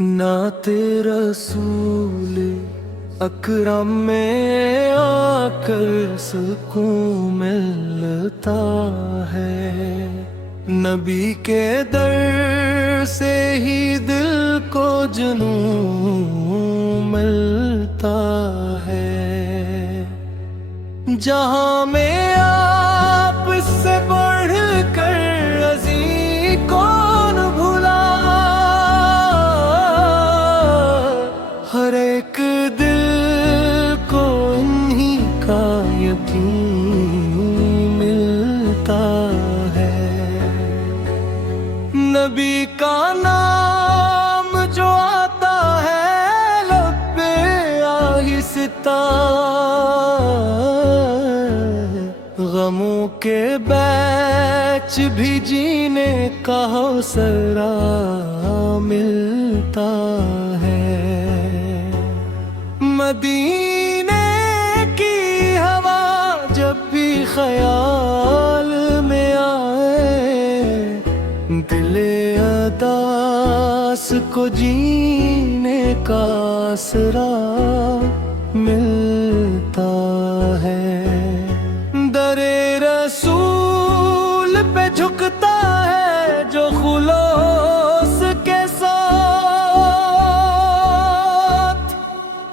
नात रसूल अकरम में आकर सुकून मिलता है। नबी के दर से ही दिल को जुनून मिलता है। जहाँ में आप से बढ़ कर अज़ीज़ कौन भुला, हर एक दिल को इन्हीं का यकीन मिलता है। नबी का नाम जो आता है लब पे आहिस्ता, गमों के बैच भी जीने का हौसला मिलता है। मदीने की हवा जब भी ख्याल में आए, दिले अदास को जीने का आसरा मिलता है। दरे रसूल पे झुकता है जो खुलूस के साथ,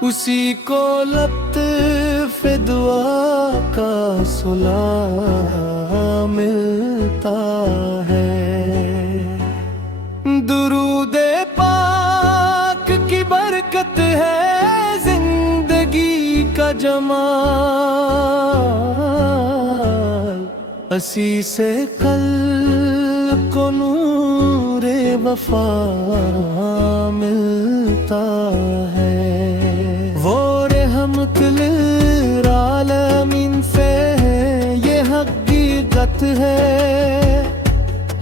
उसी को लत्फ़ दुआ का सुला मिलता है। दुरूदे पाक की बरकत है जिंदगी का जमाल, असी से कल्ब को नूरे वफा मिलता है। वो रहमतुल आलमीन से ये हकीकत है,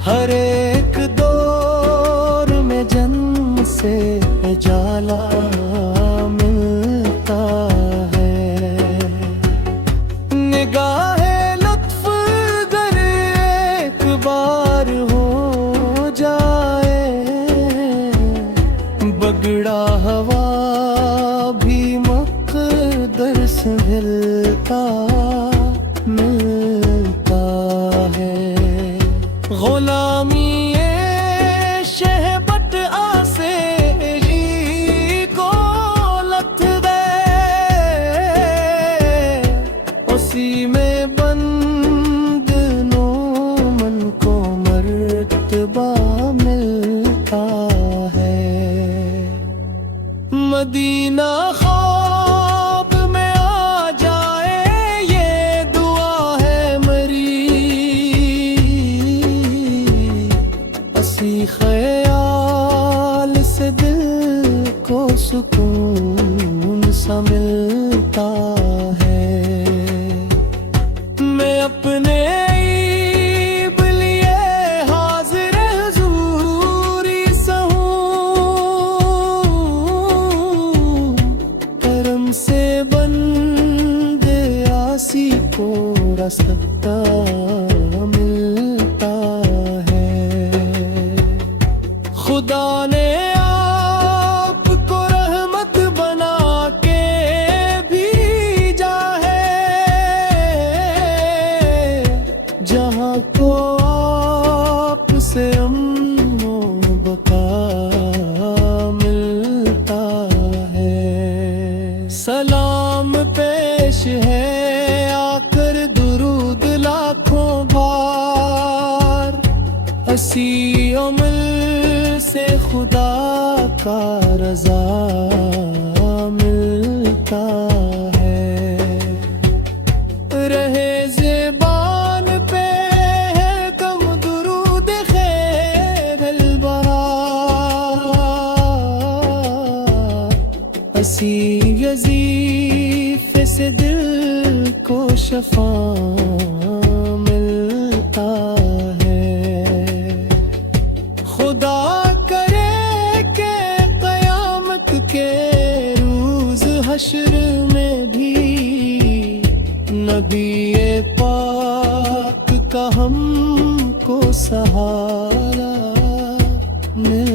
हर एक दौर में जन्म से जाला मिलता है। निगाहे लुत्फ गर एक बार हो जाए, बगड़ा हवा भी मक़दर से हिलता मिलता है। गुलामी शहबत आसे जी को लत दे, उसी में बंद नो मन को मर्तबा मिलता है। मदीना ख्वाब में आ जाए ये दुआ है मेरी, असी ख्याल से दिल को सुकून सा मिलता है। मैं अपने ईब लिए हाजिर हुजूरी सहूं, करम से बंद आसी को रास्ता मिलता है। खुदा ने आपको रहमत बना के भेजा है, जहाँ को आप से अम्नो बका मिलता है। सलाम पेश है आकर दुरूद लाखों बार, असी अमल से खुदा का रज़ा मिलता है। रहे ज़बान पे है दम दुरूद खैर बरा, असी वज़ीफ़े से दिल को शफ़ा मिलता है। खुदा करे के क़यामत के रोज़ हश्र में भी नबी पाक का हमको सहारा मिल